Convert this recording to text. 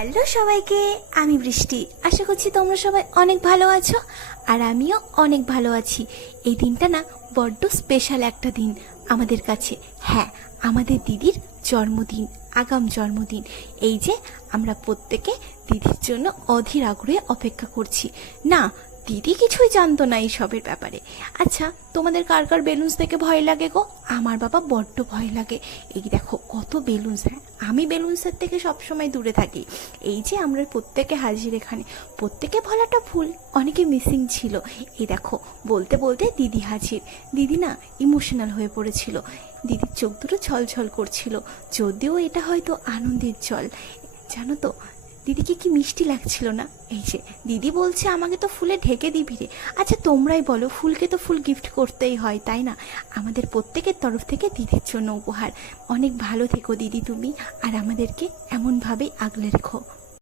Hello সবাইকে, আমি বৃষ্টি। আশা করছি তোমরা সবাই অনেক ভালো আছো, আর আমিও অনেক ভালো আছি। এই দিনটা না বড্ড স্পেশাল একটা দিন আমাদের কাছে। হ্যাঁ, আমাদের দিদির জন্মদিন, আগাম জন্মদিন। এই যে আমরা প্রত্যেকে দিদির জন্য অধীর আগ্রহে অপেক্ষা করছি। না, দিদি কিছুই জানতো না এই সবের ব্যাপারে। আচ্ছা, তোমাদের কার কার বেলুনস দেখে ভয় লাগে গো? আমার বাবা বড্ড ভয় লাগে। এই দেখো কত বেলুনস। হ্যাঁ, আমি বেলুনসের থেকে সবসময় দূরে থাকি। এই যে আমরা প্রত্যেকে হাজির এখানে, প্রত্যেকে বলাটা ভুল, অনেকে মিসিং ছিল। এই দেখো বলতে বলতে দিদি হাজির। দিদি না ইমোশনাল হয়ে পড়েছিল, দিদির চোখ দুটো ছলছল করছিল, যদিও এটা হয়তো আনন্দের জল। জানো তো দিদিকে কি মিষ্টি লাগছিল না? এই যে দিদি বলছে আমাকে তো ফুলে ঢেকে দিবি রে। আচ্ছা তোমরাই বলো, ফুলকে তো ফুল গিফট করতেই হয়, তাই না? আমাদের প্রত্যেকের তরফ থেকে দিদির জন্য উপহার। অনেক ভালো থেকো দিদি তুমি, আর আমাদেরকে এমনভাবেই আগলে রেখো।